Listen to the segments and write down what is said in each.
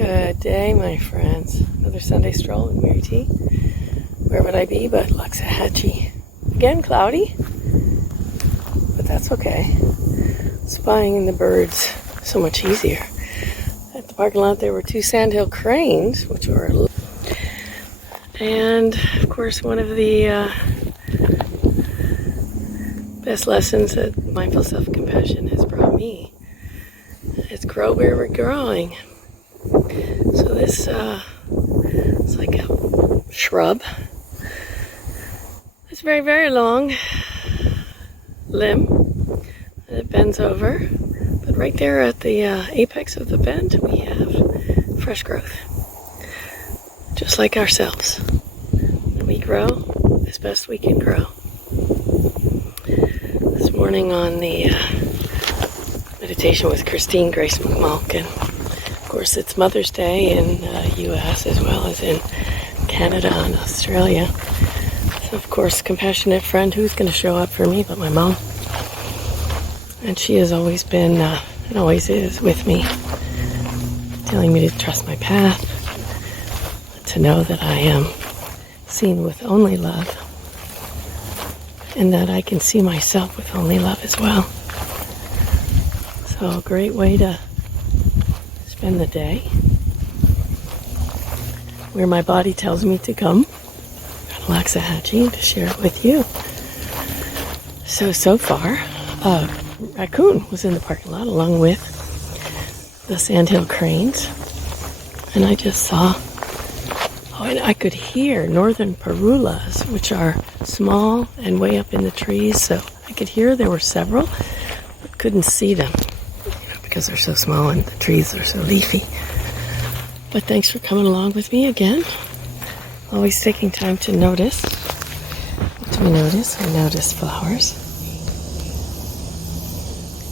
Good day, my friends. Another Sunday stroll with Mary T. Where would I be but Loxahatchee? Again, cloudy, but that's okay. Spying the birds so much easier. At the parking lot, there were two sandhill cranes, which were, and of course, one of the best lessons that mindful self-compassion has brought me is grow where we're growing. So this it's like a shrub. It's very, very long limb, and it bends over. But right there at the apex of the bend, we have fresh growth, just like ourselves. And we grow as best we can grow. This morning on the meditation with Christine Grace McMulkin. Of course, it's Mother's Day in the U.S. as well as in Canada and Australia. So, of course, compassionate friend, who's going to show up for me but my mom? And she has always been, and always is, with me, telling me to trust my path, to know that I am seen with only love, and that I can see myself with only love as well. So a great way to spend the day, where my body tells me to come, Loxahatchee, to share it with you. So far, a raccoon was in the parking lot along with the sandhill cranes, and I just saw, and I could hear northern parulas, which are small and way up in the trees, so I could hear there were several, but couldn't see them, because they're so small and the trees are so leafy. But thanks for coming along with me again. Always taking time to notice. What do we notice? We notice flowers.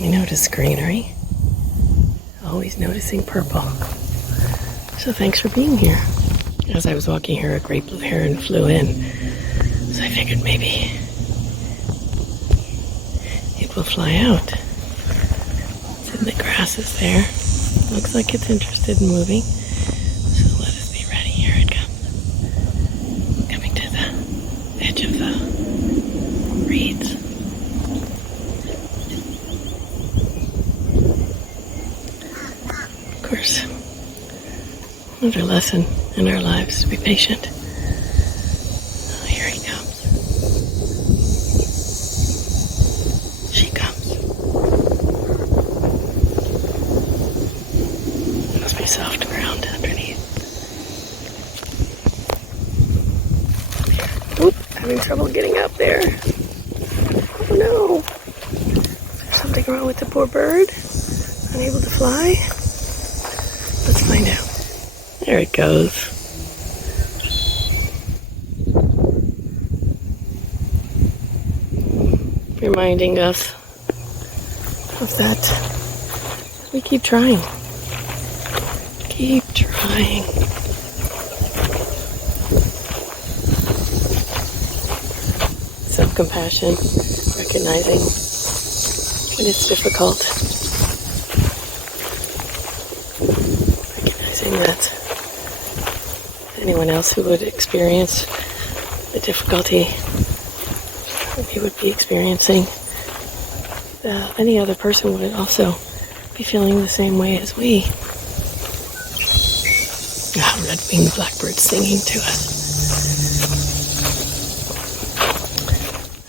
We notice greenery. Always noticing purple. So thanks for being here. As I was walking here, a great blue heron flew in. So I figured maybe it will fly out. And the grass is there. Looks like it's interested in moving. So let us be ready. Here it comes. Coming to the edge of the reeds. Of course, another lesson in our lives to be patient. Oh, here he comes. She comes. Must be soft ground underneath. Oop, having trouble getting up there. Oh no. Is there something wrong with the poor bird? Unable to fly? Let's find out. There it goes. Reminding us of that. We keep trying. Keep trying. Self-compassion, recognizing when it's difficult. Recognizing that anyone else who would experience the difficulty we would be experiencing, any other person would also be feeling the same way as we. Red-winged blackbird singing to us.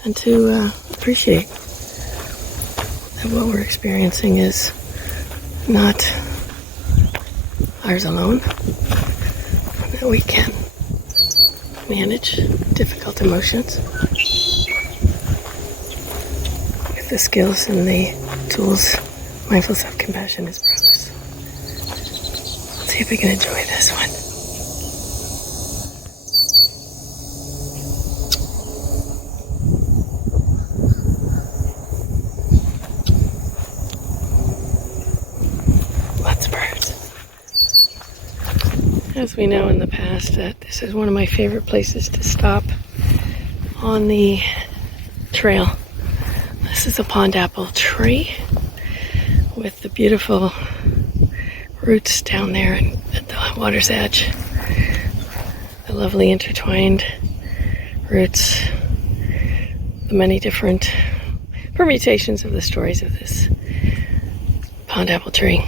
And to appreciate that what we're experiencing is not ours alone, that we can manage difficult emotions with the skills and the tools mindful self-compassion has brought us. Let's see if we can enjoy this one. Lots of birds. As we know in the past, that this is one of my favorite places to stop on the trail. This is a pond apple tree with the beautiful roots down there at the water's edge. The lovely intertwined roots, the many different permutations of the stories of this pond apple tree.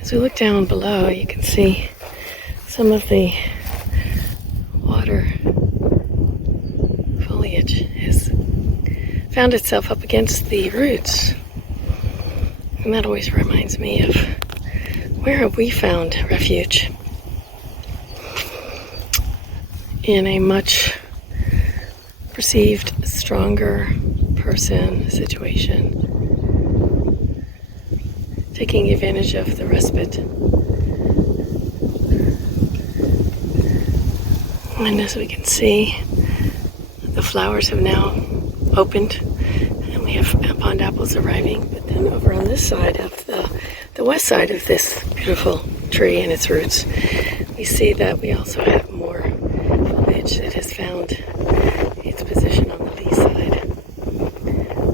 As we look down below, you can see some of the water foliage has found itself up against the roots. And that always reminds me of where have we found refuge in a much perceived stronger person situation, taking advantage of the respite. And as we can see, the flowers have now opened and we have pond apples arriving. But then over on this side of the west side of this beautiful tree and its roots, we see that we also have more foliage that has found its position on the lee side.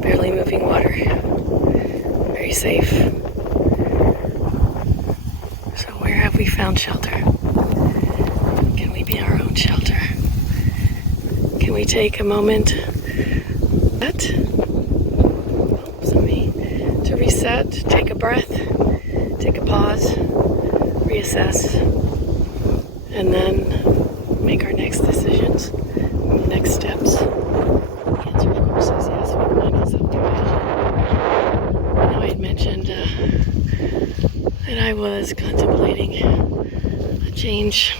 Barely moving water, very safe. So where have we found shelter? Can we be our own shelter? Can we take a moment to reset, take a breath, take a pause, reassess, and then make our next decisions, next steps? The answer, of course, is yes. We want self-compassion. I know I had mentioned that I was contemplating a change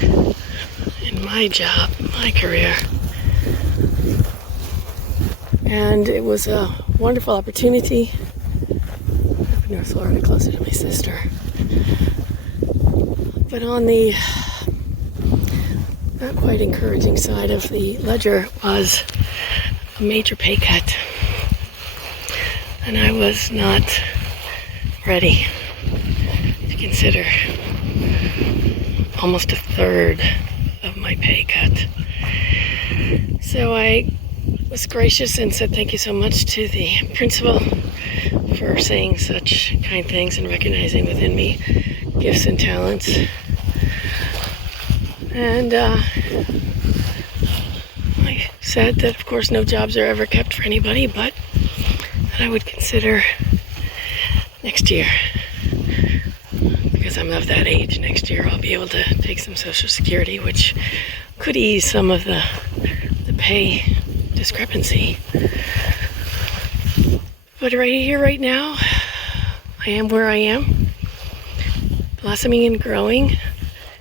in my job, my career. And it was a wonderful opportunity up in North Florida, closer to my sister. But on the not quite encouraging side of the ledger was a major pay cut. And I was not ready to consider almost a third of my pay cut. So I was gracious and said thank you so much to the principal for saying such kind things and recognizing within me gifts and talents. And I said that, of course, no jobs are ever kept for anybody, but that I would consider next year. Because I'm of that age, next year I'll be able to take some Social Security, which could ease some of the pay discrepancy. But right here, right now, I am where I am, blossoming and growing,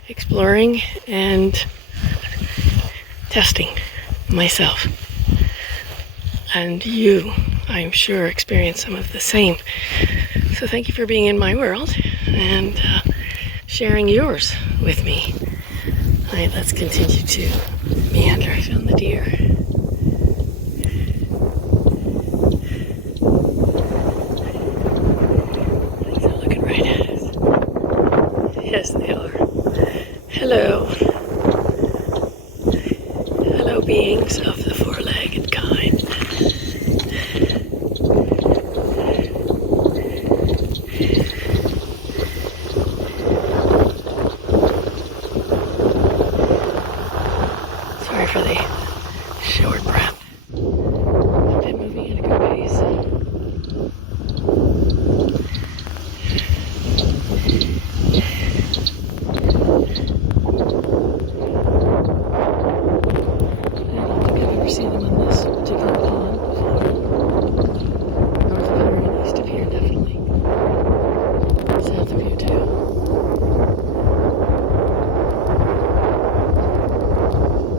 exploring and testing myself. And you, I'm sure, experience some of the same. So thank you for being in my world and sharing yours with me. All right, let's continue to meander. I found the deer. They're looking right at us. Yes, they are. Hello. Hello, beings of the four-legged kind. Sorry for the short breath. I've been moving at a good pace. I don't think I've ever seen them on this particular pond before. North of here and east of here, definitely. South of here, too.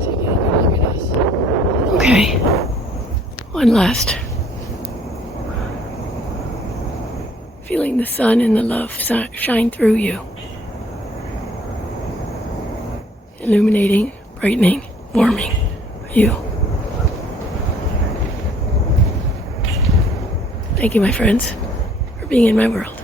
Taking a good look at us. Okay. One last. Feeling the sun and the love shine through you. Illuminating, brightening, warming you. Thank you, my friends, for being in my world.